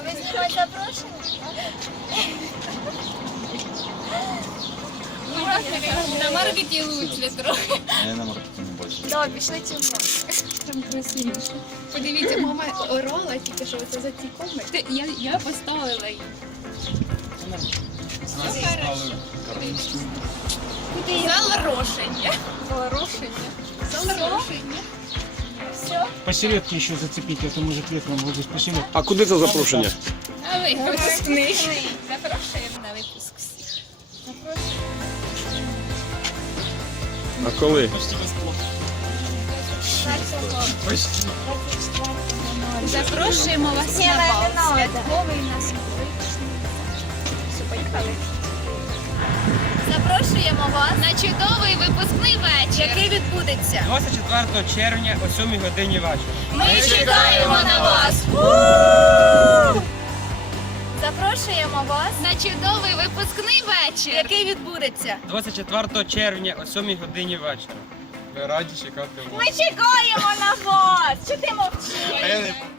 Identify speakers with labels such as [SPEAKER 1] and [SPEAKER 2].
[SPEAKER 1] А ви знімаєте запрошення?
[SPEAKER 2] На маркеті лучше трохи.
[SPEAKER 3] Я на маркетингу більше.
[SPEAKER 1] Да, пішли чим.
[SPEAKER 2] Там красивіше. Подивіться, мама орала тільки що це за ці коми. Я поставила її. Залорошення. Залорошення.
[SPEAKER 1] Все.
[SPEAKER 4] Посередке еще зацепить, это может ветром вот здесь посередке.
[SPEAKER 5] А куди це запрошення?
[SPEAKER 2] А ви випускний. Запрошуємо на випуск всіх.
[SPEAKER 5] А коли?
[SPEAKER 2] Запрошуємо вас
[SPEAKER 1] Ні,
[SPEAKER 2] на
[SPEAKER 1] не
[SPEAKER 2] бал.
[SPEAKER 1] надо.
[SPEAKER 2] Святковий на символічний. Все, поїхали.
[SPEAKER 1] Запрошуємо вас.
[SPEAKER 2] На чудовий випускний вечір.
[SPEAKER 1] Який відбудеться?
[SPEAKER 6] 24 червня о 7 годині вечора.
[SPEAKER 1] Ми чекаємо на вас. Запрошуємо вас.
[SPEAKER 2] На чудовий випускний вечір.
[SPEAKER 1] Який відбудеться?
[SPEAKER 6] 24 червня о 7 годині вечора. Ми раді чекати вас.
[SPEAKER 1] Ми чекаємо на вас. Чи ти мовчиш?